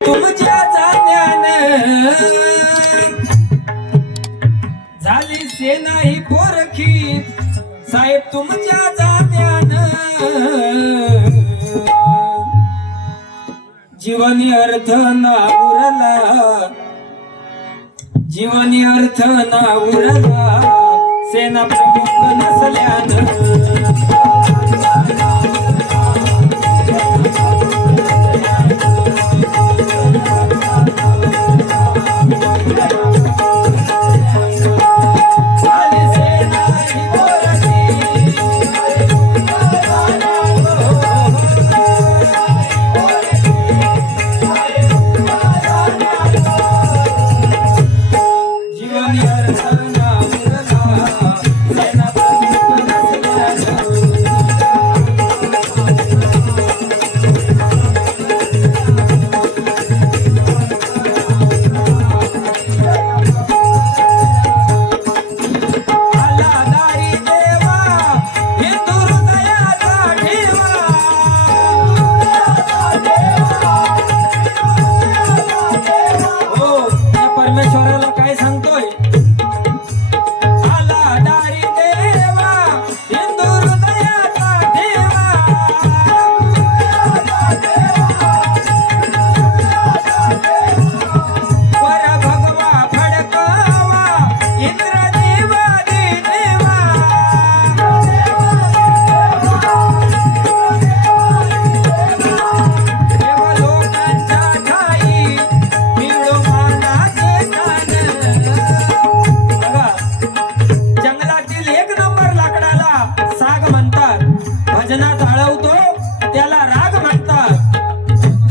तुमच्या जाण्यानं झाली सेना ही पोरखी साहेब तुमच्या जाण्यानं जीवनी अर्थ ना उरला जीवनी अर्थ ना उरला सेना प्रमुख नसल्यानं भजनात आळवतो त्याला राग म्हणतात,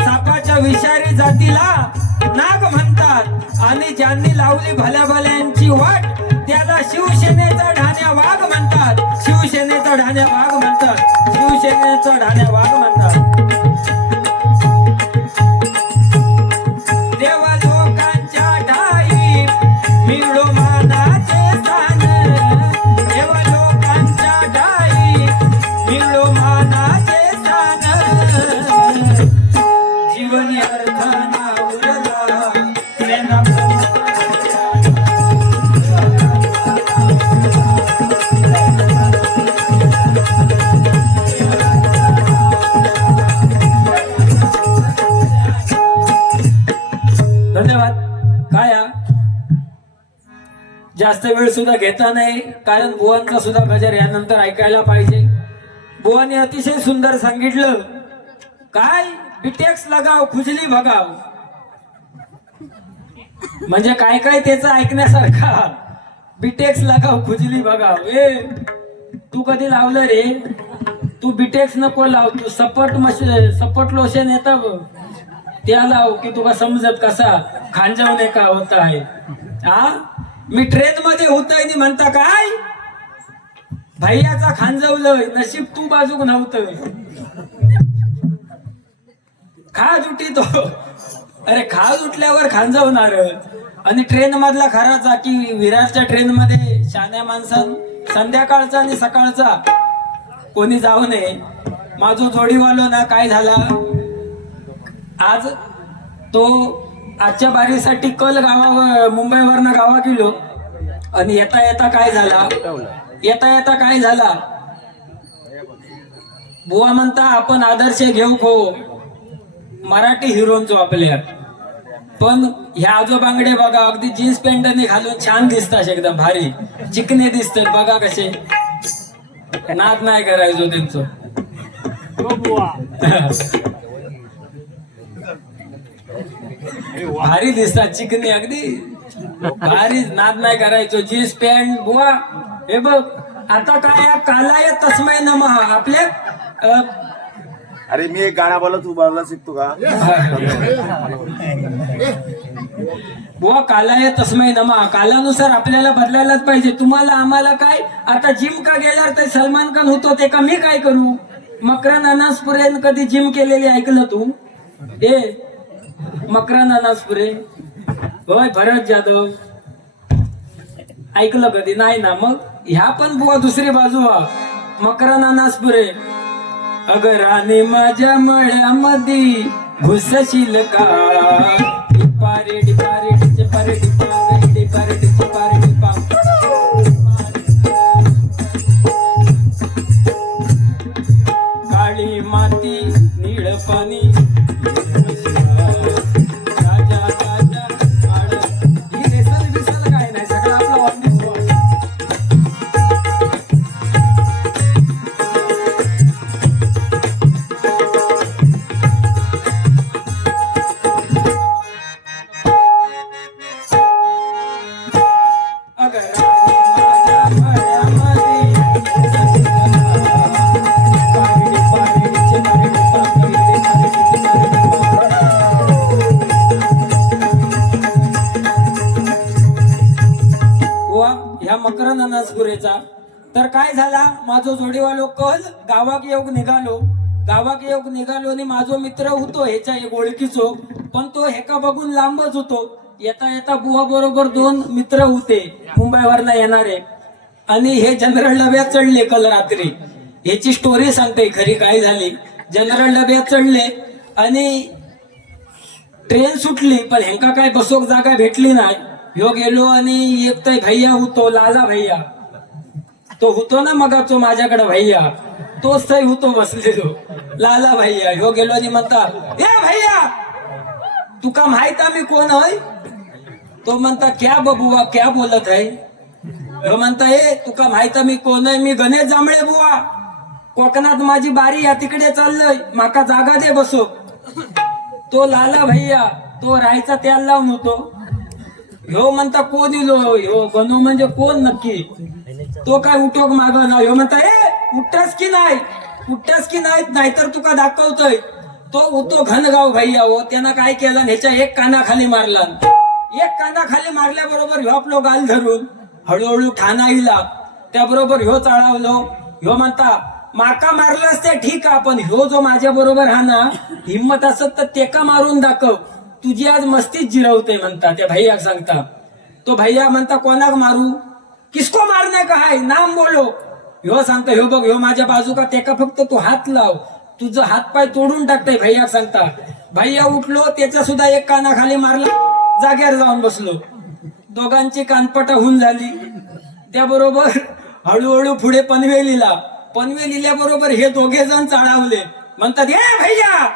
सापाच्या विषारी जातीला नाग म्हणतात आणि ज्यांनी लावली भल्या भल्यांची वाट त्याला शिवसेनेचा ढाण्या वाघ म्हणतात, शिवसेनेचा ढाण्या वाघ म्हणतात, शिवसेनेचा ढाण्या वाघ म्हणतात. देवा लोकांच्या ठाई मिळो मानाचे स्थान, देवा लोकांच्या ठाई मिळो मानाचे स्थान, जीवनी अर्थ ना उरला सेना धन्यवाद. काय जास्त वेळ सुद्धा घेता नाही कारण बुवांचा सुद्धा गजर यानंतर ऐकायला पाहिजे. बुवाने अतिशय सुंदर सांगितलं काय बिटेक्स लगाव खुजली भगाव म्हणजे काय काय त्याचं ऐकण्यासारखा. बिटेक्स लगाव खुजली भगाव. ए तू कधी लावलं रे? तू बिटेक्स नको लाव, तू सपट लोशन येतं बघ त्या लाव की तुला समजत कसा खांजवणे का होत आहे. हा मी ट्रेन मध्ये होतय नि म्हणता काय भैयाचा खांजवलंय नशीब तू बाजूक नव्हतं. खाज उठी तो अरे खाज उठल्यावर खांजवणार. आणि ट्रेन मधला खराचा की विरारच्या ट्रेन मध्ये शान्या माणसां संध्याकाळचा आणि सकाळचा कोणी जाऊ नये. माझो जोडीवालो ना काय झाला आज तो आजच्या बारीसाठी कल गावावर मुंबईवरनं गावा गेलो आणि येता येता काय झाला बुवा म्हणता आपण आदर्श घेऊ खो मराठी हिरोंचो आपल्या. पण ह्या आजोबांगडे बघा अगदी जीन्स पॅन्टने घालून छान दिसतात एकदम भारी चिकने दिसतात बघा कसे. नाद नाही करायचो त्यांचं. भारी दिसतात चिकनी अगदी भारी. नाद नाही करायचो. जीन्स पॅन्ट बुवा हे बघ आता काय कालाय तस्मै नमः आपल्या. अरे मी एक गाणं बोला तू बोलायला शिकतो का? बुवा कालाय तस्मै नमः कालानुसार आपल्याला बदलायलाच पाहिजे. तुम्हाला आम्हाला काय आता जिम का गेल्यावर ते सलमान खान होतो ते का मी काय करू? मकरन अनासपुरे कधी जिम केलेली ऐकलं तू? ए मकरन अनासपुरे होय भरत जाधव ऐकलं कधी नाही ना? मग ह्या पण बुवा दुसरी बाजू मकरन अनासपुरे. अगर राणी माझ्या मळ्यामध्ये घुसशील का डिपारे डिपारे डिपारे डिपारे डिपारे डिपारे डिपारे काळी माती निळ पाणी राजा राजा आड ही रेसल बिसल काय नाही सगळं आपलं ऑन दी स्पॉट. अगर माझ्या मळ्यामध्ये पारडी पारडीचे पारडी पारडी पारडीचे वा ह्या मकरंद अनासपुरेचा तर काय झाला माझो जोडीवालो कल गावाक येऊक निघालो आणि माझो मित्र होतो ह्याच्या एक ओळखीचो पण तो हेका बघून लांबच होतो. येता येता बुवा बरोबर दोन मित्र होते मुंबईवरला येणारे आणि हे जनरल डब्यात चढले कल रात्री. ह्याची स्टोरी सांगते खरी काय झाली. जनरल डब्यात चढले आणि ट्रेन सुटली पण ह्यांका काय बसोक जागा भेटली नाही. ह्यो गेलो आणि एक तर भैया होतो लाला भैया तो होतो ना मगाचो माझ्याकडे भैया तोच थंय होतो बसलेलो लाला भैया. ह्यो गेलो आणि म्हणता ए भैया तुका माहित आम्ही कोण होय. तो म्हणता क्या बबुआ क्या बोलत आहे. ह्यो म्हणता ए तुका माहित आम्ही कोण आहे मी गणेश जांभळे बुवा कोकणात माझी बारी या तिकडे चाललंय माका जागा दे बसो. तो लाला भैया तो राहायचा त्याला लावून होतो. ह्यो म्हणता कोण इलो ह्यो गणू म्हणजे कोण नक्की. तो काय उठोक माग ना. ह्यो म्हणता ए उठ्ठास की नाही नाहीतर तुका दाखवतोय. तो उठतो घनगाव भैया हो त्यानं काय केलं ह्याच्या एक कानाखाली मारला. एक कानाखाली मारल्याबरोबर ह्यो आपलो गाल धरून हळूहळू ठाणा इला त्याबरोबर ह्यो चाळावलो. ह्यो म्हणता माका मारलास ते ठीक आहे पण ह्यो जो माझ्या बरोबर हा ना हिंमत असत तर तेका मारून दाखव तुझी आज मस्तीच जिरवते म्हणता. त्या भैया सांगता. तो भैया म्हणता कोणाक मारू किसको मारणे का है नाम बोलो. ह्यो सांगतो ह्यो बघ ह्यो माझ्या बाजू का तेका फक्त तू हात लाव तुझं हात पाय तोडून टाकतंय भैया सांगता. भैया उठलो त्याच्या सुद्धा एक कानाखाली मारला जाग्यावर जाऊन बसलो. दोघांची कानपटा होऊन झाली. त्याबरोबर हळूहळू पुढे पनवेल लिहिल्याबरोबर हे दोघे जण चाळावले. म्हणतात हे भैया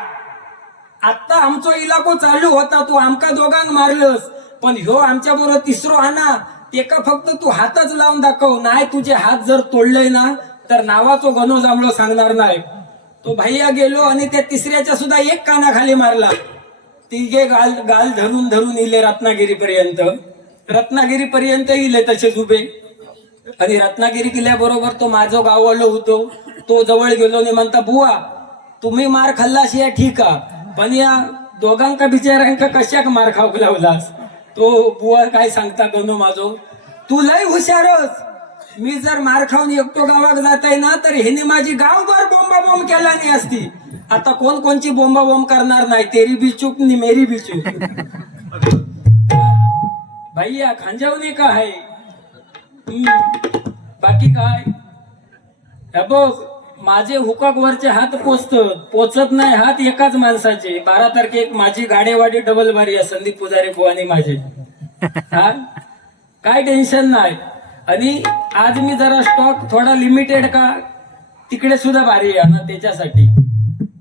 आता आमचो इलाको चालू होता तू आमका दोघांक मारलंस पण ह्यो आमच्या बरोबर तिसरो आना तेका फक्त तू हातच लावून दाखव नाही तुझे हात जर तोडले ना तर नावाचो गणो जांभळो सांगणार नाही. तो भैया गेलो आणि त्या तिसऱ्याच्या सुद्धा एक कानाखाली मारला. तिघे गाल धरून इले रत्नागिरीपर्यंत इले तसेच उभे. आणि रत्नागिरी गेल्याबरोबर तो माझो गाववालो होतो तो जवळ गेलो आणि म्हणता बुवा तुम्ही मार खाल्लास या ठीक आहे पण या दोघांका बिचाऱ्यांका कशाक मार खाऊक लावलास. तो बुवा काय सांगता गणू माझो तू लय हुशारच. मी जर मार खाऊन एकटो गावाक जाताय ना तर ह्याने माझी गावभर बोंबाबोंब केला नाही असती. आता कोणची बोंबाबोंब करणार नाही तेरी भी चूक नि मेरी भी चूक. भैया खांजावणे का आहे बाकी काय बघ माझे हुकाक वरचे हात पोचत नाही हात एकाच माणसाचे. 12 तारखेक माझी गाडेवाडी डबल बारी आहे संदीप पुजारी बुवानी माझे. हा काय टेन्शन नाही. आणि आज मी जरा स्टॉक थोडा लिमिटेड का तिकडे सुद्धा बारी आहे ना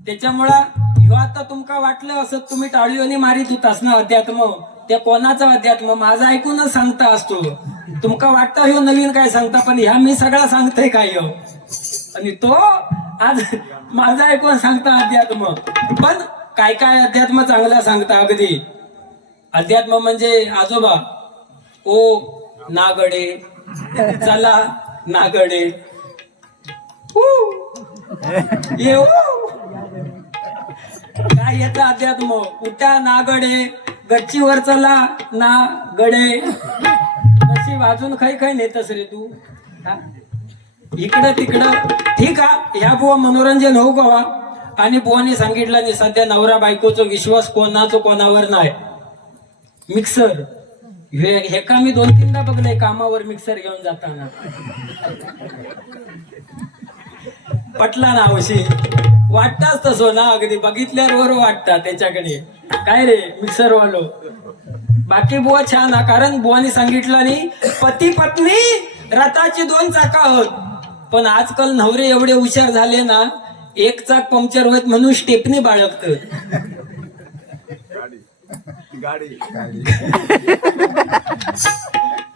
त्याच्यामुळं ह्यो आता तुमका वाटलं असं तुम्ही टाळीने मारित होतास ना अध्यात्म त्या कोणाचा अध्यात्म माझा ऐकूनच सांगता असतो. तुमका वाटतं ह्यो नवीन काय सांगता पण ह्या मी सगळा सांगतोय काय ह्यो आणि तो आज माझा ऐकून सांगता अध्यात्म. पण काय काय अध्यात्म चांगला सांगता अगदी. अध्यात्म म्हणजे आजोबा ओ नागडे चला नागडे येऊ काय याचा अध्यात्म उठा नागडे गच्चीवर चला ना गडे कशी वाजून खाई नेतस रे तू. इकडं तिकडं ठीक आहे ह्या बुवा मनोरंजन होऊ गवा. आणि बुवाने सांगितलं नाही सध्या नवरा बायकोचा विश्वास कोणावर नाही. मिक्सर हे का मी 2-3दा बघलंय कामावर मिक्सर घेऊन जाताना. पटला ना औशी वाटताच तसो ना अगदी बघितल्यावर वाटता त्याच्याकडे काय रे मिक्सर वालो बाकी बुवा छान हा कारण बुवानी सांगितलं नाही पती पत्नी रथाची 2 चाका आहोत पण आजकाल नवरे एवढे हुशार झाले ना एक चाक पंक्चर होत म्हणून स्टेपनी बाळगत गाडी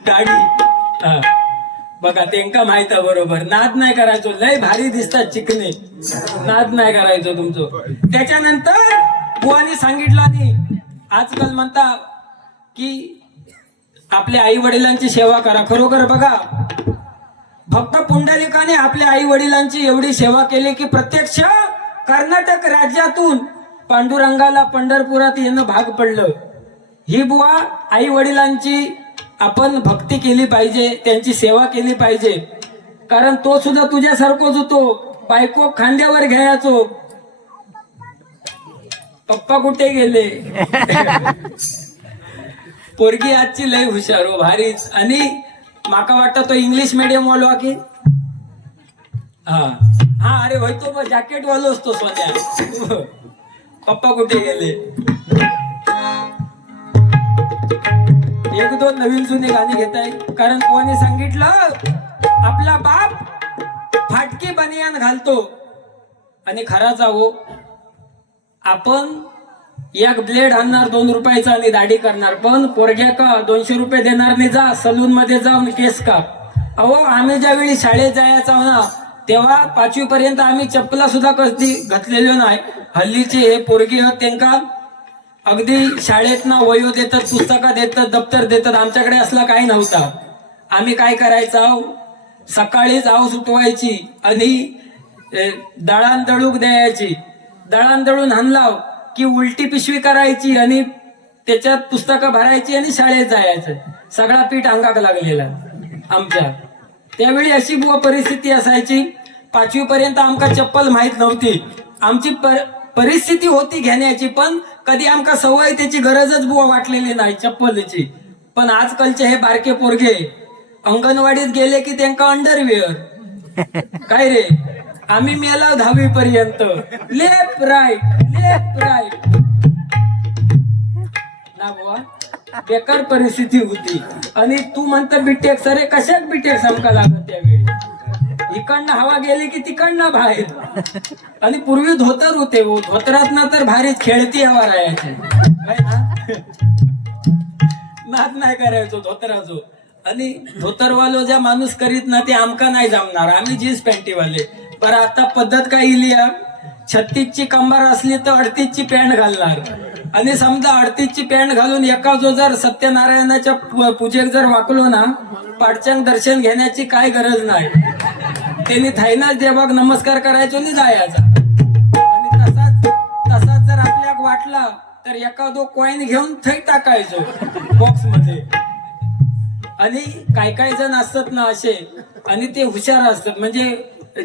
गाडी हा बघा त्यांका माहित आहे बरोबर नाद नाही करायचो लय भारी दिसतात चिकने नाद नाही करायचो तुमचं त्याच्यानंतर बुवानी सांगितलं नाही आजकाल म्हणता की आपल्या आई वडिलांची सेवा करा खरोखर बघा भक्त पुंडलिकाने आपल्या आई वडिलांची एवढी सेवा केली की प्रत्यक्ष कर्नाटक राज्यातून पांडुरंगाला पंढरपुरात येणं भाग पडलं ही बुवा आई वडिलांची आपण भक्ती केली पाहिजे त्यांची सेवा केली पाहिजे कारण तो सुद्धा तुझ्यासारखोच होतो बायको खांद्यावर घ्यायचो पप्पा कुठे गेले पोरगी आजची लय हुशार हो भारीच आणि माका वाटतं तो इंग्लिश मीडियम वालो की हा हा अरे होय तो जॅकेट वालो असतो सोन्या पप्पा कुठे गेले 1-2 नवीन जुने गाणी घेताय कारण कोणी सांगितलं आपला बाप फाटकी बनियान घालतो आणि खरा जावो आपण एक ब्लेड आणणार 2 रुपयाचा आणि दाढी करणार पण पोरग्या का 200 रुपये देणार नाही जा सलून मध्ये जाऊन केस का अहो आम्ही ज्यावेळी शाळेत जायचो ना तेव्हा 5वी पर्यंत आम्ही चप्पला सुद्धा कधी घातलेलो नाही हल्लीचे हे पोरगी त्यांका अगदी शाळेत ना वयो देतात पुस्तकं देतात दप्तर देतात आमच्याकडे असला काही नव्हता आम्ही काय करायचं सकाळी जाऊ सुटवायची आणि दळण दळूक द्यायची दळण दळून हाणलाव की उलटी पिशवी करायची आणि त्याच्यात पुस्तकं भरायची आणि शाळेत जायचं सगळा पीठ अंगाक लागलेला आमच्या त्यावेळी अशी बुवा परिस्थिती असायची 5वी पर्यंत आमका चप्पल माहित नव्हती आमची परिस्थिती होती घेण्याची पण कधी आमका सवय त्याची गरजच बुवा वाटलेली नाही चप्पलची पण आजकालचे हे बारके पोरगे अंगणवाडीत गेले की त्यांना अंडरवेअर काय रे आम्ही मेला 10वी पर्यंत लेफ्ट राईट ना बुवा बेकार परिस्थिती होती आणि तू म्हणता बीटेक्स अरे कशात बीटेक्स आमका लागत त्यावेळी इकडनं हवा गेली की तिकडनं बाहेर आणि पूर्वी धोतर होते धोतरात ना तर भारीच खेळती हवा राहायची नाद नाही करायचो धोतराचो आणि धोतरवालो ज्या माणूस करीत ना ते आमका नाही जमणार आम्ही जीन्स पॅन्टीवाले पण आता पद्धत काय इली 36ची कंबर असली तर 38ची पॅन्ट घालणार आणि समजा 38ची पॅन्ट घालून एका जो जर सत्यनारायणाच्या पूजेक जर वाकलो ना पाडच्यां दर्शन घेण्याची काय गरज नाही त्यांनी थायनाच देवाक नमस्कार करायचो आणि जायचा आणि तसाच जर आपल्याक वाटला तर एखादो कॉईन घेऊन थै टाकायचो बॉक्स मध्ये आणि काय जण असतात ना असे आणि ते हुशार असतात म्हणजे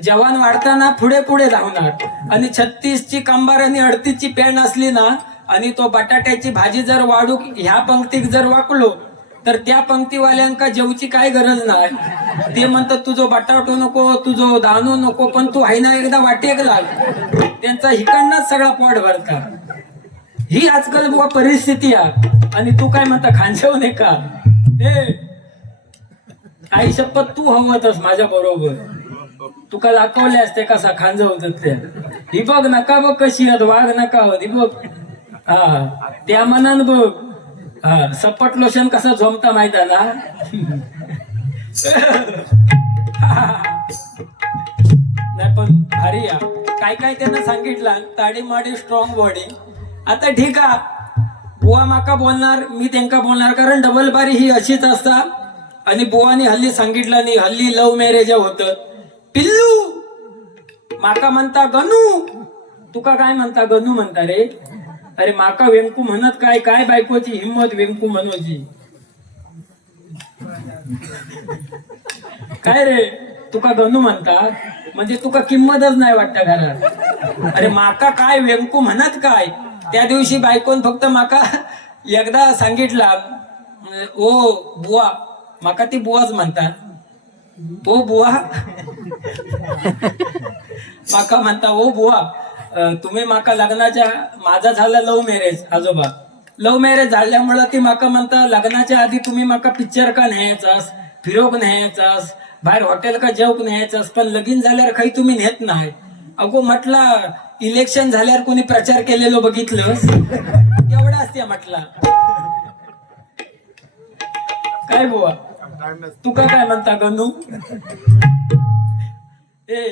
जवान वाढताना पुढे धावणार आणि 36ची कंबर आणि 38ची पॅन्ट असली ना आणि तो बटाट्याची भाजी जर वाढू ह्या पंक्तीत जर वाकलो तर त्या पंक्तीवाल्यांका जेवची काय गरज नाही ते म्हणतात तुझो बटाटो नको तुझो दाणो नको पण तू आहे ना एकदा वाटेक लाग त्यांचा हिकडनंच सगळा पोट भरता ही आजकाल बुवा परिस्थिती आहे आणि तू काय म्हणता खांजेव नाही का आई शपथ तू हवतस माझ्या बरोबर तुका दाखवले असते कसा खांजवतात त्या ही बघ नका बघ कशी आहेत वाघ नका ही बघ हा त्या मनान बघ हा सपट लोशन कसा झोमता माहित आहे ना नाही पण भारी या काय त्यांना सांगितलं ताडी माडी स्ट्रॉंग बॉडी आता ठीक आहे बुवा माका बोलणार मी त्यांना बोलणार कारण डबल बारी ही अशीच असता आणि बुवानी हल्ली सांगितलं नाही हल्ली लव्ह मॅरेज होत पिल्लू माका म्हणता गणू तुका काय म्हणता गणू म्हणता रे अरे माका वेंकू म्हणत काय बायकोची हिम्मत वेंकू म्हणूची काय रे तुका गणू म्हणता म्हणजे तुका किंमतच नाही वाटत घरात अरे माका काय वेंकू म्हणत काय त्या दिवशी बायकोन फक्त माका एकदा सांगितला ओ बुवा माका ती बुवाच म्हणता ओ बुवा माका म्हणता ओ बुवा तुम्ही माका लग्नाच्या माझा झाला लव्ह मॅरेज आजोबा लव्ह मॅरेज झाल्यामुळे ती माका म्हणता लग्नाच्या आधी तुम्ही माका पिक्चर का न्यायचास फिरोक न्यायचास बाहेर हॉटेल का जेवक न्यायचास पण लगीन झाल्यावर काही तुम्ही नेत नाही अगो म्हटला इलेक्शन झाल्यावर कोणी प्रचार केलेलो बघितलं एवढाच त्या म्हटला काय बुवा तुका काय म्हणता गणू ए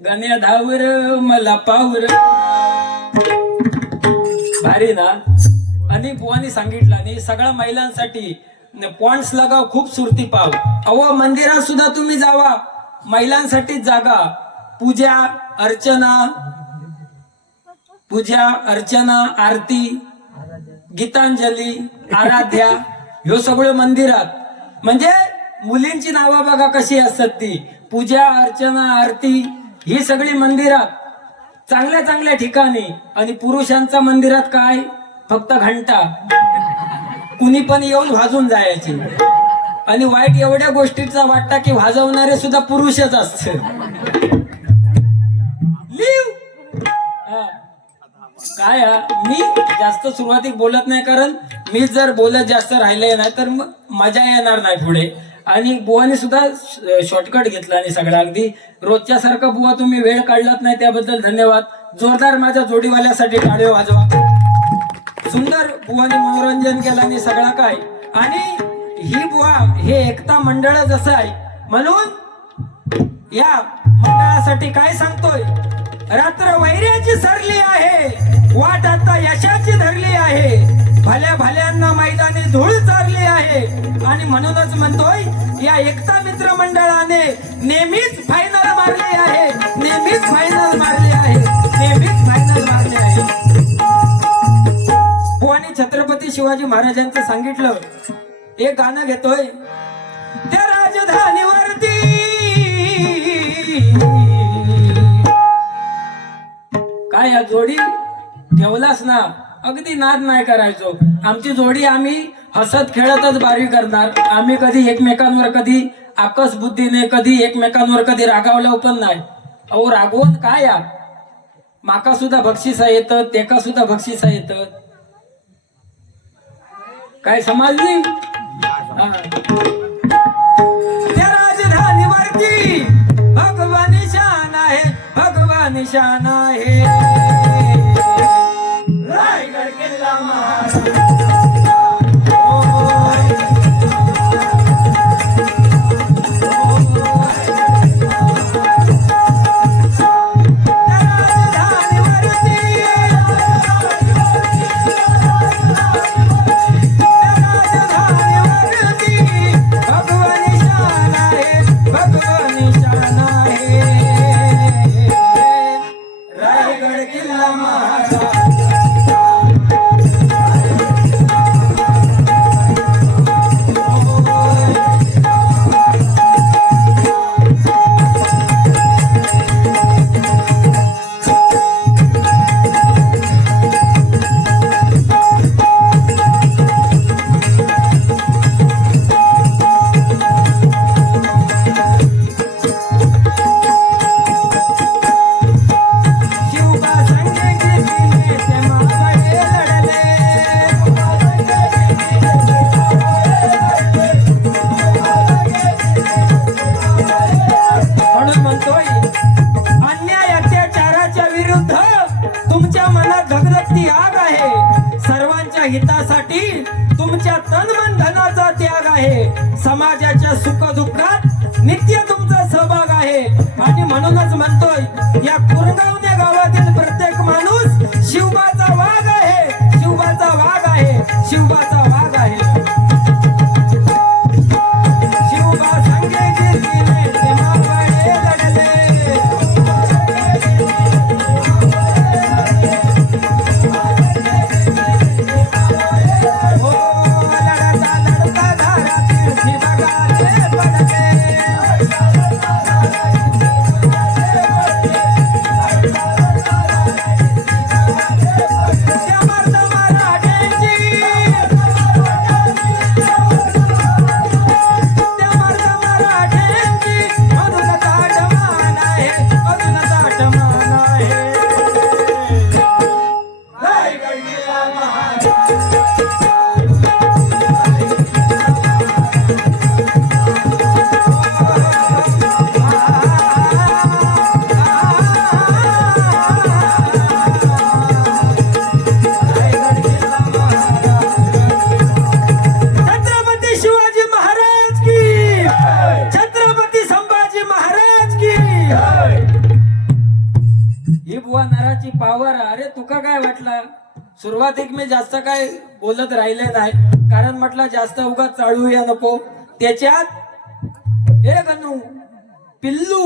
गण्या धावर मला पावर भारी ना आणि बुवानी सांगितलं आणि सगळ्या महिलांसाठी पॉइंट्स लगाव खूप सुरती पाव अहो मंदिरात सुद्धा तुम्ही जावा महिलांसाठी जागा पूजा अर्चना आरती गीतांजली आराध्या ह्यो सगळं मंदिरात म्हणजे मुलींची नावं बघा कशी असतात ती पूजा अर्चना आरती ही सगळी मंदिरात चांगल्या चांगल्या ठिकाणी आणि पुरुषांच्या मंदिरात काय फक्त घंटा कुणी पण येऊन वाजून जायची आणि वाईट एवढ्या गोष्टीचा वाटता की वाजवणारे सुद्धा पुरुषच असत काय मी जास्त सुरुवातीक बोलत नाही कारण मी जर बोलत जास्त राहिले नाही तर मजा येणार नाही पुढे आणि बुवाने सुद्धा शॉर्टकट घेतला आणि सगळा अगदी रोजच्या सारखा बुवा तुम्ही वेळ काढलात नाही त्याबद्दल धन्यवाद जोरदार माझ्या जोडीवाल्यासाठी टाळ्या वाजवा सुंदर बुवाने मनोरंजन केलं आणि सगळा काय आणि ही बुवा हे एकता मंडळच असं आहे म्हणून या मंडळासाठी काय सांगतोय रात्र वैर्याची सरली आहे वाट आता यशाची धरली आहे भल्या भल्यांना मैदानी धूळ चारली आहे आणि म्हणूनच म्हणतोय या एकता मित्र मंडळाने नेहमीच फायनल मारली आहे नेहमीच फायनल मारली आहे नेहमीच फायनल मारली आहे बुवानी छत्रपती शिवाजी महाराजांचं सांगितलं एक गाणं घेतोय त्या राजधानीवरती काय या जोडी ठेवलास ना अगदी नाद नाही करायचो आमची जोडी आम्ही हसत खेळतच बारी करणार आम्ही कधी एकमेकांवर कधी आकस बुद्धीने कधी एकमेकांवर कधी रागावलं पण नाही अहो रागवून काय या माका सुद्धा बक्षिसा येतं तेका सुद्धा बक्षिसा येतं काय समजली त्या राजधानीवरती भगवान शान आहे भगवान शान आहे रायगड किल्ला हितासाठी तुमच्या तन मन धनाचा त्याग आहे समाजाच्या सुख दुःखात नित्य तुमचा सहभाग आहे आणि म्हणूनच म्हणतोय या कुरगावणे गावातील प्रत्येक माणूस शिवबाचा वाघ आहे शिवबाचा वाघ आहे शिवबाचा वाघ आहे शिवबा संगे गिरले ते मावळे लढले सुरुवातीक मी जास्त काय बोलत राहिले नाही, कारण म्हटलं जास्त उगाच चाळूया नको. त्याच्यात हे गणू पिल्लू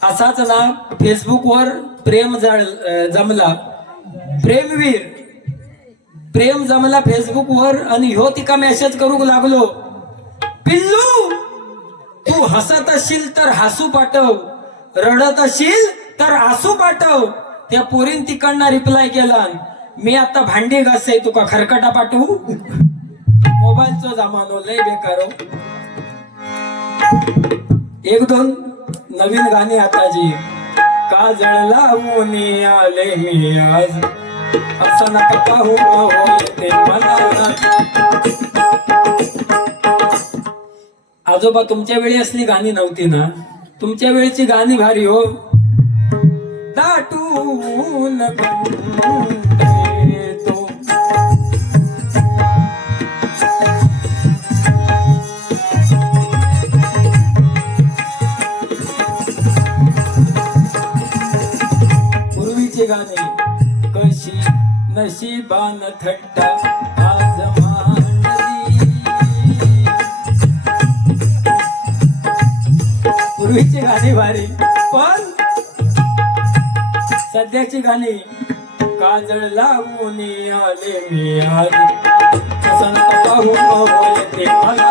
असाच ना फेसबुकवर जमला प्रेमवीर प्रेम जमला फेसबुकवर, आणि ह्यो तिका मेसेज करू लागलो, पिल्लू तू हसत असशील तर हसू पाठव, रडत असशील तर आसू पाठव. त्या पोरीन तिकडनं रिप्लाय केला, मी आता भांडी घासाय तुका खरकटा पाठवू. मोबाईलचं जमानो लय बेकार हो. एक दोन नवीन गाणी आताची. काजळ लावून आले मी आज, असं नका पाहू ते मला. आजोबा तुमच्या वेळी असली गाणी नव्हती ना, तुमच्या वेळची गाणी भारी हो. दाटून तो पूर्वीचे गाणे. कशी नशिबान थट्टा आज मांडली. पूर्वीची गाणी भारी, पण सध्याची गाणी. काजळ लावून आले मी आज, असं नका पाहू ते मला.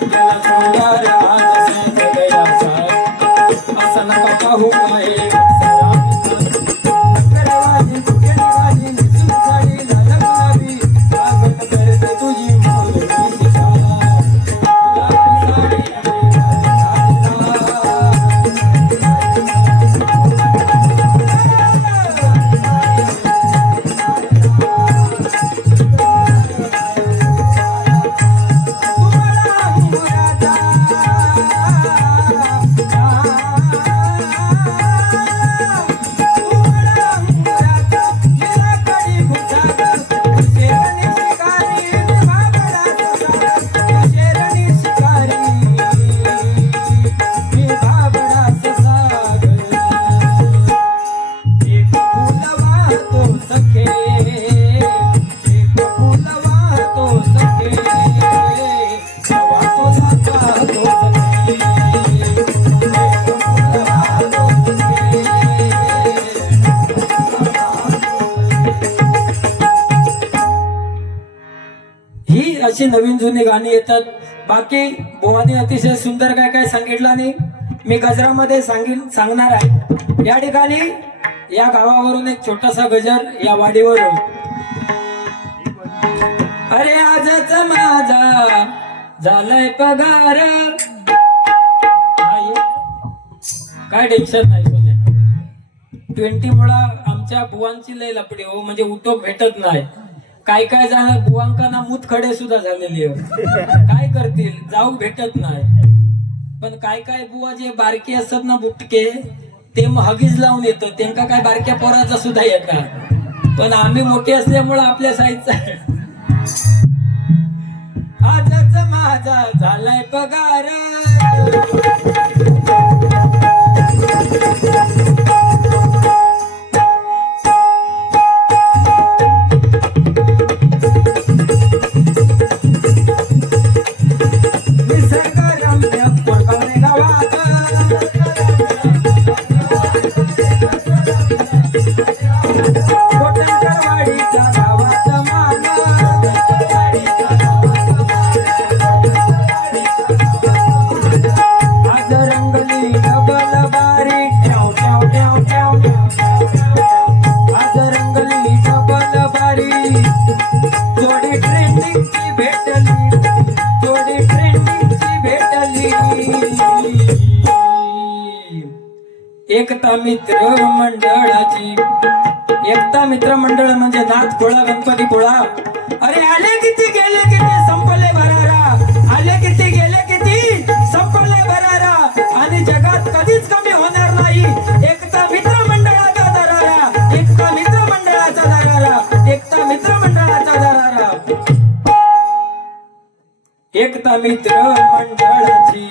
त्याला शृंगार आज सगळ्याचा, असं नका पाहू तुझी अशी नवीन जुनी गाणी येतात. बाकी बुवानी अतिशय सुंदर काय काय सांगितलं, आणि मी गजरामध्ये सांगणार आहे. या ठिकाणी या गावावरून एक छोटासा गजर या वाडीवरून. अरे आजच माझा झालाय पगार, काय टेन्शन नाही सोन्या. 20 मुळा आमच्या बुवांची लय लपडी हो, म्हणजे उठो भेटत नाही. काय काय झालं बुवांकांना मुतखडे सुद्धा झालेले हो. काय करतील, जाऊ भेटत नाही. पण काय काय बुवा जे बारके असतात ना बुटके, ते मग हगीज लावून येतो, त्यांना काय बारक्या पोराचा सुद्धा येतात. पण आम्ही मोठे असल्यामुळे आपल्या साईडचा. आजच माझा झालाय पगार, एकता मित्र मंडळाची. एकता मित्र मंडळ म्हणजे नाथ खोळा गणपती खोळा. अरे आले किती गेले किती संपले भरारा, आले किती गेले किती संपले भरारा, आणि जगात कधीच कमी होणार नाही एकता मित्र मंडळाचा दरारा, एकता मित्र मंडळाचा दरारा, एकता मित्र मंडळाचा दरारा. एकता मित्र मंडळाची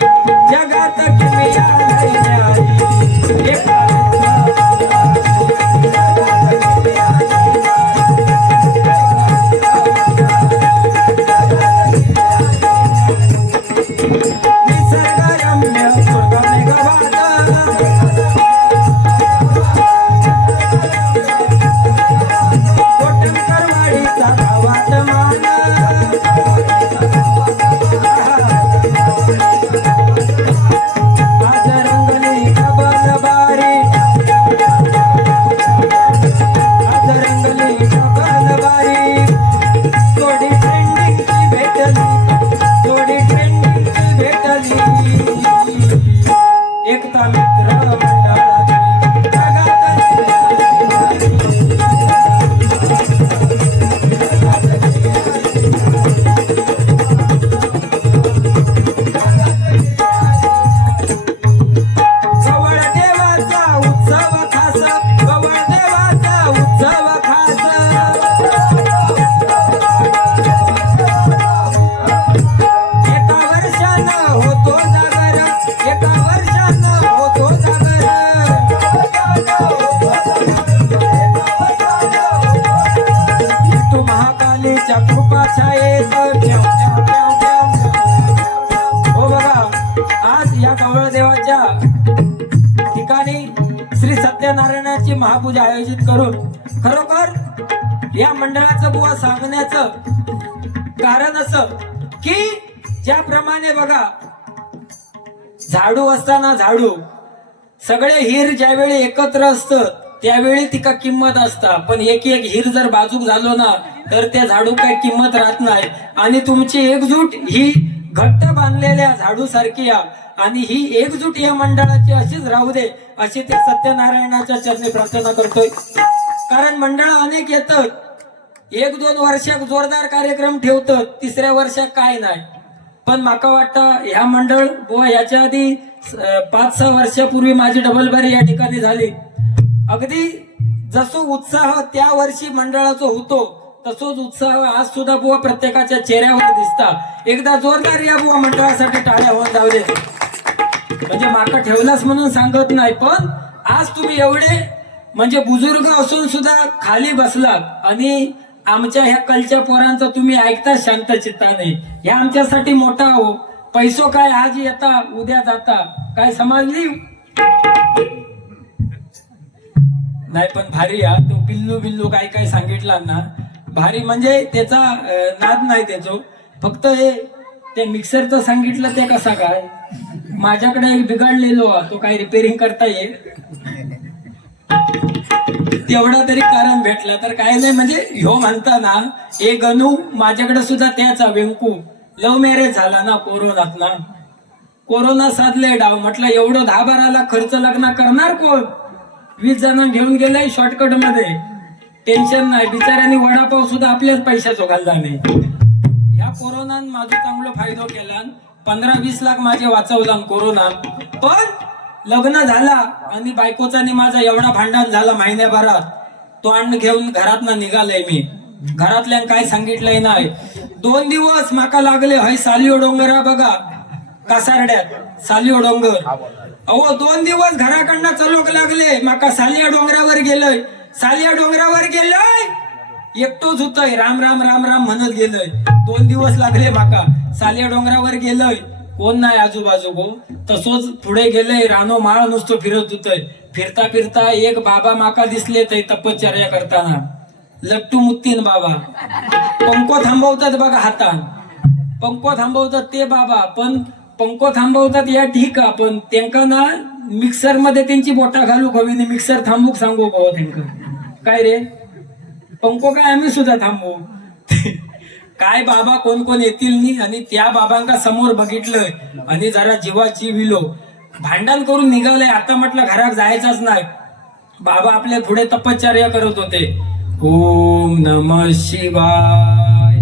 जगात किमया नाही. विठ्ठलालीच्या कृपा छायेत ठेव ठेव ठेव ठेव. हो बघा, आज या गवळदेवाच्या ठिकाणी श्री सत्यनारायणाची महापूजा आयोजित करून खरोखर या मंडळाचं बुवा सांगण्याचं कारण असं की ज्याप्रमाणे बघा झाडू असताना झाडू सगळे हिर ज्यावेळी एकत्र असतं त्यावेळी तिका किंमत असता, पण एक एक हिर जर बाजूक झालो ना तर त्या झाडू काय किंमत राहत नाही. आणि तुमची एकजूट ही घट्ट बांधलेल्या झाडू सारखी आहे आणि ही एकजूट या मंडळाची अशीच राहू दे अशी त्या सत्यनारायणाच्या चरणी प्रार्थना करतोय. कारण मंडळ अनेक येतात, 1-2 वर्षाक जोरदार कार्यक्रम ठेवतात, तिसऱ्या वर्षाक काय नाही. पण माका वाटतं ह्या मंडळ बुवा याच्या आधी 5-6 वर्षापूर्वी माझी डबल बारी या ठिकाणी झाली. अगदी जसो उत्साह त्या वर्षी मंडळाचा होतो तसोच उत्साह आज सुद्धा बुवा प्रत्येकाच्या चेहऱ्यावर दिसता. एकदा जोरदार या बुवा मंडळासाठी टाळ्या होऊन जाऊ दे. म्हणजे माका ठेवलास म्हणून सांगत नाही, पण आज तुम्ही एवढे म्हणजे बुजुर्ग असून सुद्धा खाली बसलात आणि आमच्या ह्या कलच्या पोरांचा तुम्ही ऐकता शांत चित्ताने. ह्या आमच्यासाठी मोठा हो. पैसो काय आज येता उद्या जाता, काय समजली नाही. पण भारी हा तो पिल्लू बिल्लू काय काय सांगितला ना, भारी. म्हणजे त्याचा नाद नाही त्याचो, फक्त हे ते मिक्सरचं सांगितलं ते कसा काय माझ्याकडे एक बिघडलेलो तो काय रिपेअरिंग करता येईल तेवढा तरी कारण भेटला तर काय नाही. म्हणजे ह्यो म्हणता ना हे गणू माझ्याकडे सुद्धा त्याचा वेंकू लव्ह मॅरेज झाला ना कोरोनात ना, कोरोना साधले डाव. म्हटलं एवढं 10-12 लाख खर्च लग्न करणार कोण, 20 जण घेऊन गेले शॉर्टकट मध्ये, टेन्शन नाही. बिचाऱ्यांनी वडापाव सुद्धा आपल्याच पैशाचो घालला नाही. ह्या कोरोनान माझा चांगला फायदा केला, 15-20 लाख माझे वाचवला कोरोना. पण लग्न झाला आणि बायकोचा आणि माझा एवढा भांडण झाला महिन्याभरात, तो अन्न घेऊन घरात ना निघालय. मी घरातल्यान काय सांगितलंय नाही. 2 दिवस माका लागले हय सालिओ डोंगरा बघा कासारड्यात सालिओ डोंगर. अहो 2 दिवस घराकडनं चलोक लागले माका. सालिया डोंगरावर गेलोय, सालिया डोंगरावर गेलोय एकटोच होतोय, राम राम राम राम म्हणत गेलोय. 2 दिवस लागले माका. सालिया डोंगरावर गेलोय, कोण नाही आजूबाजू गो. तसोच पुढे गेलोय, रानो माळ नुसतं फिरत होतोय. फिरता फिरता एक बाबा माका दिसले ते तपश्चर्या करताना, लट्टू मुत्तीन बाबा. पंखो थांबवतात बघा हातान, पंखो थांबवतात ते बाबा. पण पंखो थांबवतात या ठीक आहे, पण त्यांना ना मिक्सर मध्ये त्यांची बोटा घालू हवी, मिक्सर थांबूक सांगू भाऊ त्यांना. काय रे पंखो काय आम्ही सुद्धा थांबवू काय बाबा कोण कोण येतील नी. आणि त्या बाबांका समोर बघितलंय आणि जरा जीवाची विलो भांडण करून निघालंय. आता म्हटलं घरात जायचाच नाही. बाबा आपल्या पुढे तपश्चर्या करत होते. ओम नमः शिवाय,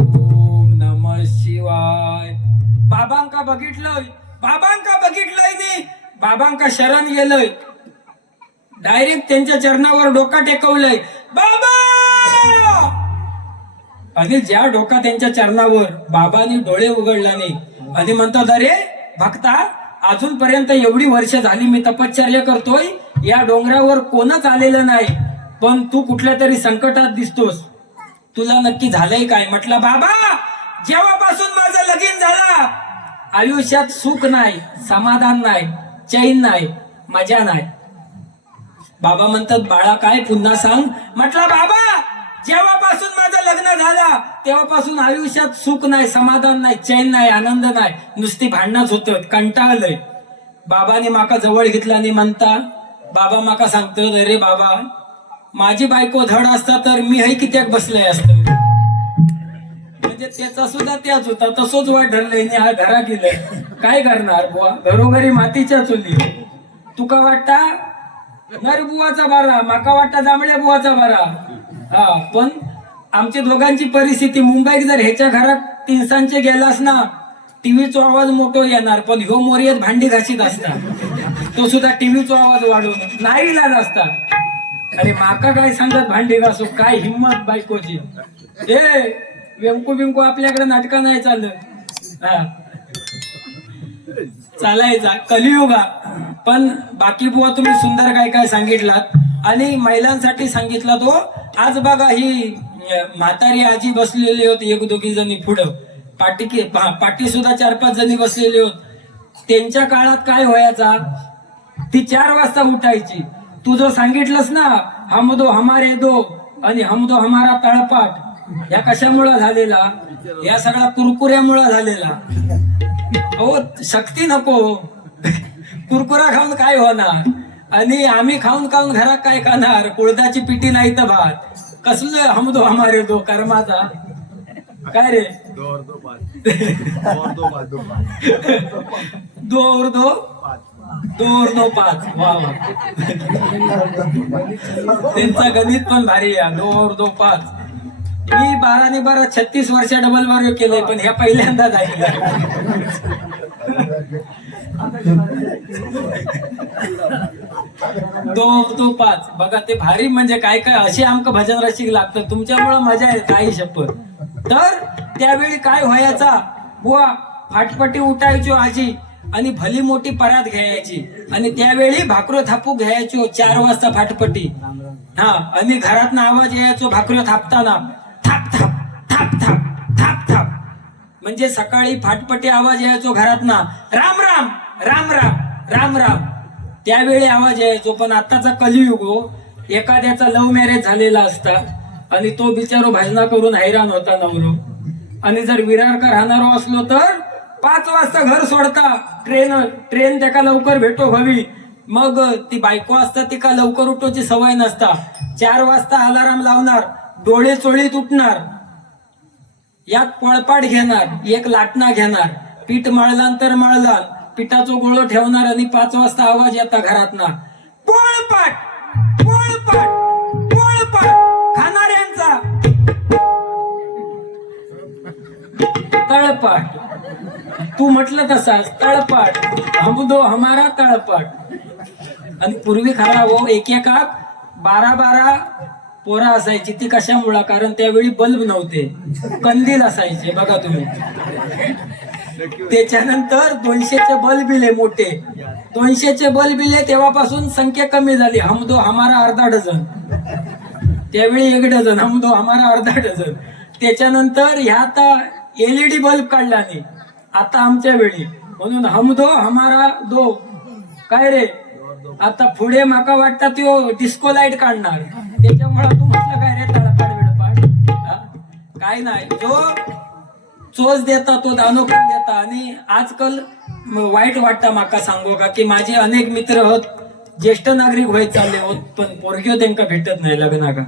ओम नमः शिवाय. बाबांका बघितलंय, बाबांका बघितलंय नी बाबांका शरण गेलंय. डायरेक्ट त्यांच्या चरणावर डोका टेकवलंय बाबा. आणि ज्या डोका त्यांच्या चरणावर बाबांनी डोळे उघडला नाही आणि म्हणतात अरे भक्ता अजूनपर्यंत एवढी वर्ष झाली मी तपश्चर्या करतोय, या डोंगरावर कोणच आलेलं नाही, पण तू कुठल्या तरी संकटात दिसतोस, तुला नक्की झालंय काय. म्हटलं बाबा जेव्हापासून माझं लगीन झाला आयुष्यात सुख नाही, समाधान नाही, चैन नाही, मजा नाही. बाबा म्हणतात बाळा काय पुन्हा सांग. म्हटलं बाबा जेव्हापासून माझं लग्न झालं तेव्हापासून आयुष्यात सुख नाही, समाधान नाही, चैन नाही, आनंद नाही, नुसती भांडणच होत, कंटाळलंय. बाबाने माका जवळ घेतला आणि म्हणता बाबा माका सांगतो अरे बाबा माझी बायको धड असता तर मी हे कित्याक बसलंय असत. म्हणजे त्याचा सुद्धा त्याच होता, तसोच वाट धरलंय हा घरा गेलंय. काय करणार बुवा, घरोघरी मातीच्या चुली. तुका वाटता नर बुवाचा बारा, माका वाटता जांभळ्या बुवाचा बारा. हा पण आमच्या दोघांची परिस्थिती मुंबईत जर ह्याच्या घरात 300 गेलास ना टीव्हीचा आवाज मोठो येणार, पण ह्यो मोर्यात भांडी घासीत असता, तो सुद्धा टीव्हीचा आवाज वाढवून नाही इलाज असता. अरे माका काय सांगत भांडी घासू, काय हिंमत बायकोची. ए व्यंकू बिंकू आपल्याकडे नाटका नाही चालत, हा चालायचा कलियुगा. पण बाकी बुवा तुम्ही सुंदर काय काय सांगितलात आणि महिलांसाठी सांगितला तो. आज बघा ही म्हातारी आजी बसलेली होती, एक दोघी जणी पुढं, पाठी सुद्धा 4-5 जणी बसलेले होत. त्यांच्या काळात काय व्हायचा, ती 4 वाजता उठायची. तू जो सांगितलंस ना, हम दो हमारे दो आणि हम दो हमारा तळपाट, या कशामुळं झालेला, या सगळ्या कुरकुऱ्यामुळं झालेला. हो, शक्ती नको, कुरकुरा खाऊन काय होणार, आणि आम्ही खाऊन खाऊन घरात काय खाणार, कुळदाची पिठी नाही तर भात. कसलं हम दो हमारे दो कर्माचा काय रे, 2 और 2 5 2 और 2 5. वा वा, त्यांचा गणित पण भारी आहे. 2 और 2 5. मी 12 ने 12 36 वर्ष डबल वर्ग केलंय, पण ह्या पहिल्यांदाच ऐकलं. 2 और 2 5. बघा ते भारी, म्हणजे काय काय असे आमक भजन रसिक लागतं. तुमच्यामुळं मजा आहे, काही शपथ. तर त्यावेळी काय व्हायचा, बुवा फाटपटी उठायचो आजी आणि भली मोठी परात घ्यायची, आणि त्यावेळी भाकरो थापू घ्यायचो 4 वाजता फाटपटी. हा, आणि घरातनं आवाज यायचो भाकरो थापताना, थाप थाप थाप थाप थाप थाप. म्हणजे सकाळी फाटपटी आवाज यायचो घरातना, राम राम राम राम राम राम, त्यावेळी आवाज यायचो. पण आताचा कलियुग हो, एखाद्याचा लव्ह मॅरेज झालेला असता आणि तो बिचारो भजना करून हैराण होता नवरो, आणि जर विरारकर राहणारो असलो तर 5 वाजता घर सोडता, ट्रेन त्याका लवकर भेटो हवी. मग ती बायको असता तिका लवकर उठोची सवय नसता, 4 वाजता अलाराम लावणार, डोळे चोळीत उठणार, यात पळपाट घेणार, एक लाटणा घेणार, पीठ मळलांतर मळला, पिठाचो गोळो ठेवणार, आणि 5 वाजता आवाज येता घरातना, पोळपाट पोळपाट पोळपाट खाणाऱ्यांचा तळपाट. तू म्हटलं तसाच तळपाट, हम दो हमारा तळपाट. आणि पूर्वी खरा हो, एकेका 12 पोरा असायची. ती कशामुळं, कारण त्यावेळी बल्ब नव्हते, कंदील असायचे. बघा तुम्ही, त्याच्यानंतर 200चे बल्ब बिले मोठे, 200चे बल्ब बिले, तेव्हापासून संख्या कमी झाली. हम दो हमारा अर्धा डझन, त्यावेळी 1 डझन, हम दो हमारा अर्धा डझन. त्याच्यानंतर ह्या आता LED बल्ब काढला नाही आता आमच्या वेळी, म्हणून हम दो हमारा दो. काय रे, आता पुढे माका वाटतं तो डिस्को लाईट काढणार, त्याच्यामुळे तू म्हटलं काय रे तळपाट बिडपाट. काय नाही, जो चोच देता तो दानो पण देता. आणि आजकाल वाईट वाटतं माका सांगू का, की माझे अनेक मित्र होत, ज्येष्ठ नागरिक होत चालले होत, पण पोरग्यो त्यांना भेटत नाही लग्ना का.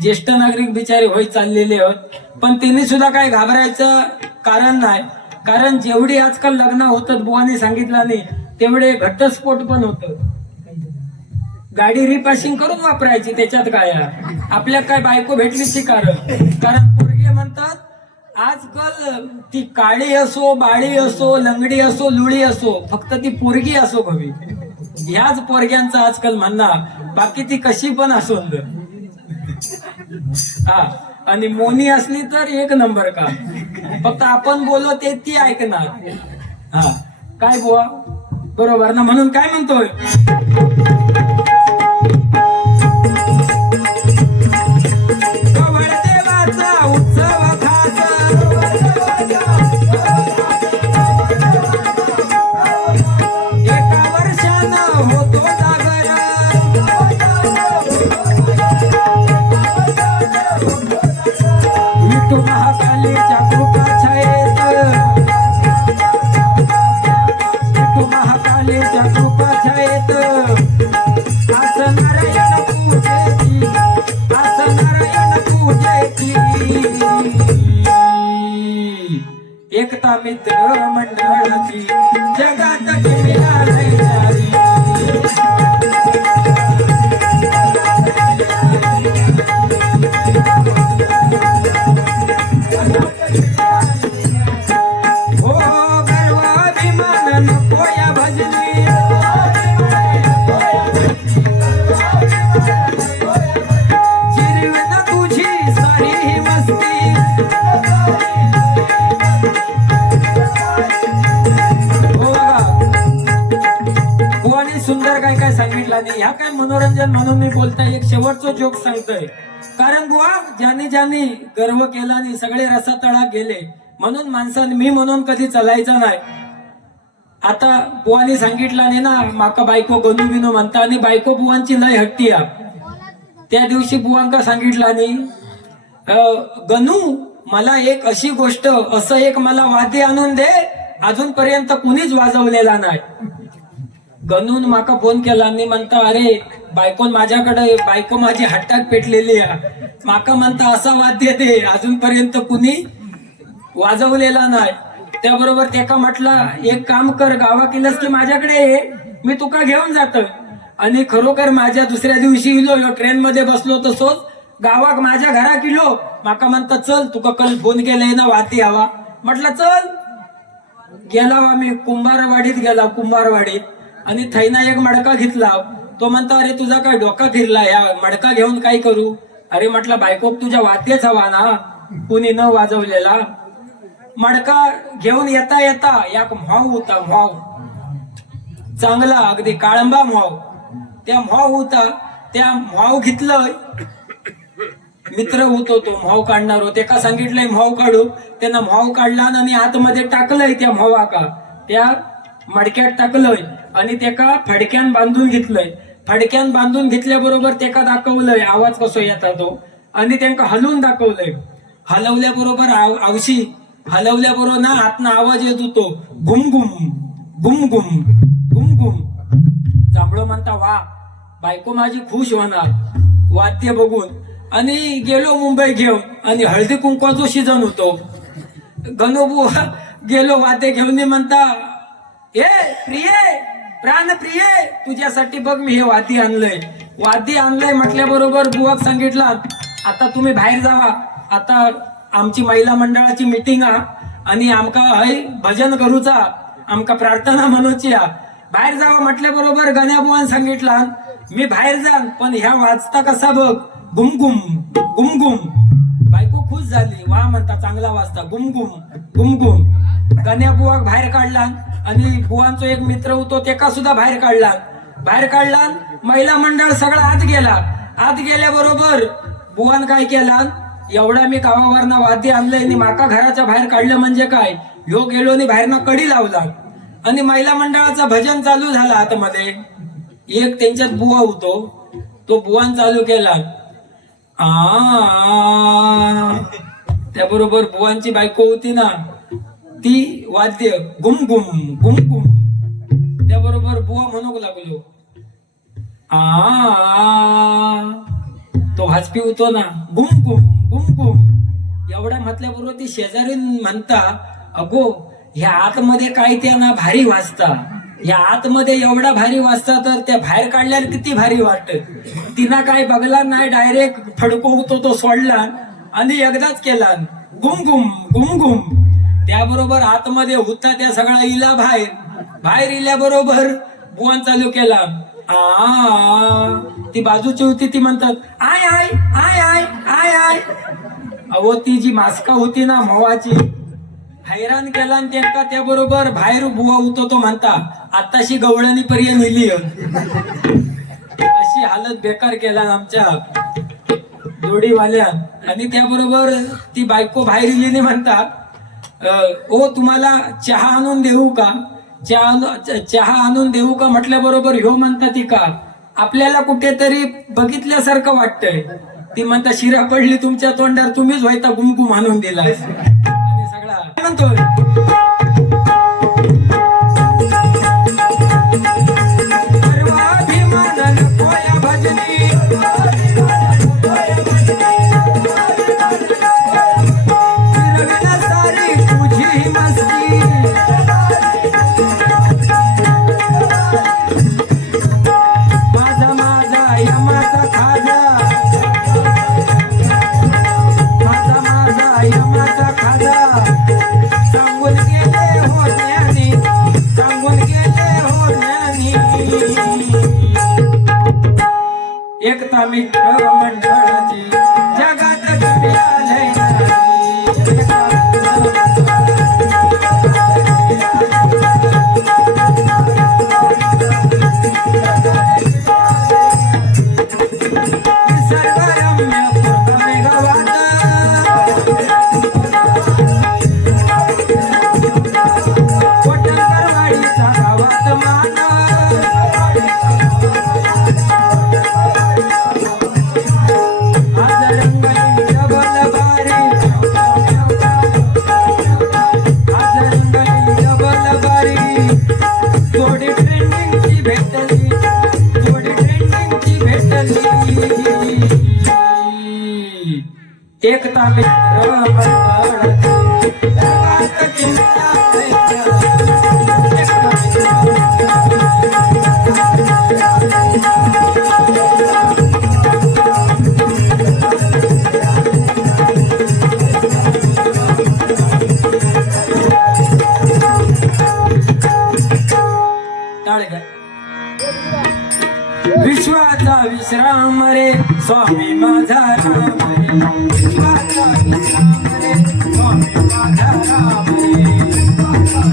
ज्येष्ठ नागरिक बिचारे होत चाललेले होत, पण त्यांनी सुद्धा काय घाबरायचं कारण नाही. कारण जेवढी आजकाल लग्न होतात, बुवाने सांगितलं नाही तेवढे घटस्फोट पण होत. गाडी रिपासिंग करून वापरायची, त्याच्यात काय आपल्या काय बायको भेटलीची कारण पोरगे म्हणतात आजकाल ती काळी असो, बाळी असो, लंगडी असो, लुळी असो, फक्त ती पोरगी असो हवी. ह्याच पोरग्यांचं आजकाल म्हणणं, बाकी ती कशी पण असो. हा, आणि मोनी असली तर 1 नंबर का, फक्त आपण बोलो ते ती ऐकणार. हा, काय बुवा बरोबर ना. म्हणून काय म्हणतोय, देवाचा उत्सव खास, एका वर्षानं होतो जागर, विठू महाकालीच्या कृपा छायेत, विठू महाकालीच्या कृपा छायेत, असं नारायण पूजेची, असं नारायण पूजेची. एकता मित्र मंडळाची जगात किमिया नाही जारी. हो गर्वाभिमान नको या भजनी, चिरविन तुझी सारी ही मस्ती. हो बघा, बुवाने सुंदर काय काय सांगितलं नाही. ह्या काय मनोरंजन म्हणून मी बोलताय. एक शेवटचा जोक सांगतोय. कारण बुवा ज्याने ज्याने गर्व केला आणि सगळे रसातळात गेले म्हणून माणसाने मी म्हणून कधी चालायचं नाही. आता बुवानी सांगितलं नाही ना माका बायको गणू बिनू म्हणता आणि बायको बुवांची लय हट्टी आ. त्या दिवशी बुवांका सांगितलं नाही गणू मला एक अशी गोष्ट असं एक मला वाद्य आणून दे अजूनपर्यंत कुणीच वाजवलेला नाही. गणून माका फोन केला आणि म्हणता अरे बायको माझ्याकडे बायको माझी हट्टात पेटलेली आहे माका म्हणता असा वाद्य दे अजूनपर्यंत कुणी वाजवलेला नाही. त्याबरोबर त्याका म्हटलं एक काम कर गावा केलंस की माझ्याकडे ये मी तुका घेऊन जातो. आणि खरोखर माझ्या दुसऱ्या दिवशी इलो ट्रेन मध्ये बसलो तसोच गावाक माझ्या घरात इलो माका म्हणता चल तुका कल फोन केलाय ना वाती हवा म्हटलं चल. गेला मी कुंभारवाडीत गेला कुंभारवाडीत आणि थैना एक मडका घेतला. तो म्हणता अरे तुझा काय डोका फिरला या मडका घेऊन काय करू. अरे म्हटलं बायको तुझ्या वातेच हवा ना कुणी न वाजवलेला. मडका घेऊन येता येता एक म्हाव होता म्हाव चांगला अगदी काळंबा म्हाव. त्या म्हाव होता त्या म्हाव घेतलं मित्र होतो तो म्हाव काढणार होते का सांगितलंय म्हाव काढू त्यानं म्हाव काढला आणि आतमध्ये टाकलंय त्या म्हावाका त्या मडक्यात टाकलंय आणि त्याका फडक्यान बांधून घेतलंय. फडक्यान बांधून घेतल्याबरोबर त्याका दाखवलंय आवाज कसो येता तो आणि त्यांना हलवून दाखवलंय. हलवल्याबरोबर आवशी हलवल्याबरोबर ना आतनं आवाज येत होतो घुमघुम घुमघुम घुमघुम. जांभळं म्हणता वा बायको माझी खुश होणार वाद्य बघून. आणि गेलो मुंबई घेऊन आणि हळदी कुंकवाचो सीझन होतो. गणोबू गेलो वाद्य घेऊन म्हणता ए प्रिये प्राण प्रिये तुझ्यासाठी बघ मी हे वाद्य आणलंय. वाद्य आणलंय म्हटल्याबरोबर बुवाक सांगितलं आता तुम्ही बाहेर जावा आता आमची महिला मंडळाची मीटिंग आ आणि आमका हय भजन करूचा आमका प्रार्थना म्हणूची आ. बाहेर जावा म्हटल्याबरोबर गण्याबुवान सांगितलं मी बाहेर जाण पण ह्या वाजता कसा बघ गुमगुम गुमगुम. बायको खुश झाली वा म्हणता चांगला वाजता गुमगुम गुमगुम. गण्या बुवाक बाहेर काढला आणि बुवांचा एक मित्र होतो त्याका सुद्धा बाहेर काढला. बाहेर काढला महिला मंडळ सगळा आत गेला. आत गेल्याबरोबर बुवान काय केला एवढा मी गावावरनं वाद्य आणलंय आणि माका घराच्या बाहेर काढलं म्हणजे काय ह्यो गेलो आणि बाहेरनं कडी लावला आणि महिला मंडळाचं भजन चालू झालं आतमध्ये. एक त्यांच्यात बुवा होतो तो बुवान चालू केला त्याबरोबर बुवांची बायको होती ना ती वाद्य गुमगुम गुमगुम. त्याबरोबर बुवा म्हणू लागलो तो हाचपी होतो ना गुमगुम गुमगुम. एवढा म्हटल्याबरोबर ती शेजारी म्हणता अगो ह्या आतमध्ये काय त्या ना भारी वाजता या आतमध्ये एवढा भारी वाजता तर त्या बाहेर काढल्याला किती भारी वाटत. तिना काय बघला नाही डायरेक्ट फडको होतो तो सोडला आणि एकदाच केला गुमगुम गुमगुम. त्याबरोबर आतमध्ये होता त्या सगळा इला बाहेर. बाहेर इल्याबरोबर बुवान चालू केला ती बाजूची होती ती म्हणतात I I I I I I. अहो ती जी मास्का होती ना मवाची हैराण केला आणि त्यांना त्याबरोबर बाहेर बुवा होतो तो म्हणता आताशी गवळणी पर्यंत नेली. अशी हालत बेकार केला आमच्या जोडीवाल्या. आणि त्याबरोबर ती बायको बाहेर गेली म्हणता ओ तुम्हाला चहा आणून देऊ का चहा आणून देऊ का म्हटल्याबरोबर ह्यो म्हणता ती का आपल्याला कुठेतरी बघितल्यासारखं वाटतंय. ती म्हणता शिरा पडली तुमच्या तोंडावर तुम्हीच व्हायता गुमगुम आणून दिला आणि सगळा म्हणतोय एकता मित्र मंडळाची जगात कधी आलंय सर्वरम्य एकता मित्र मंडळाची सर्वात किंवा एकता टाळ्या. विश्वाचा विश्राम रे स्वामी माझा राम रे विश्वाचा विश्राम रे स्वामी माझा राम रे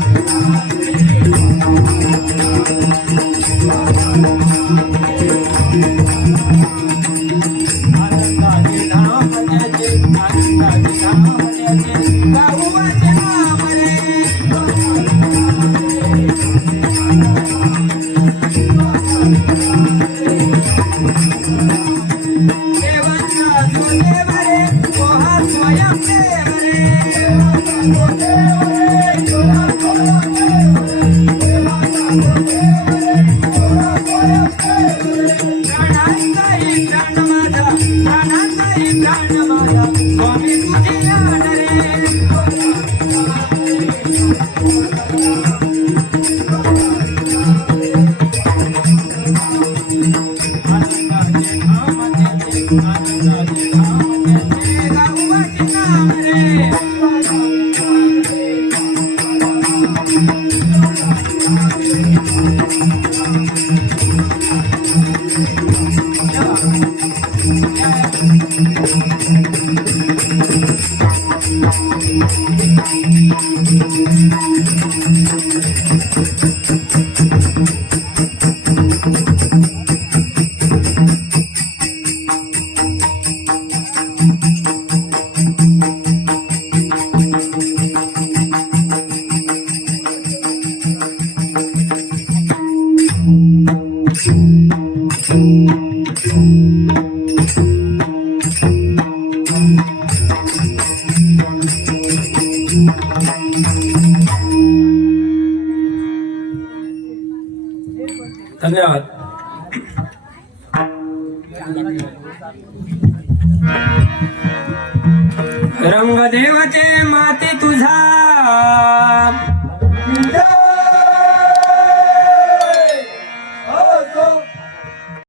आनंदाची धाम त्याचे आनंदाची धाम त्याचे गाऊवाचे नाम रे देवाचा जो देव रे तो हा स्वयं देव रे प्राणांचाही प्राण माझा प्राणांचाही प्राण माझा स्वामी तुझी लाड रे आनंदाचे नाम त्याचे आनंदाचे नाम त्याचे गाऊवाचे नाम रे धन्यवाद. रंग देवते माती तुझा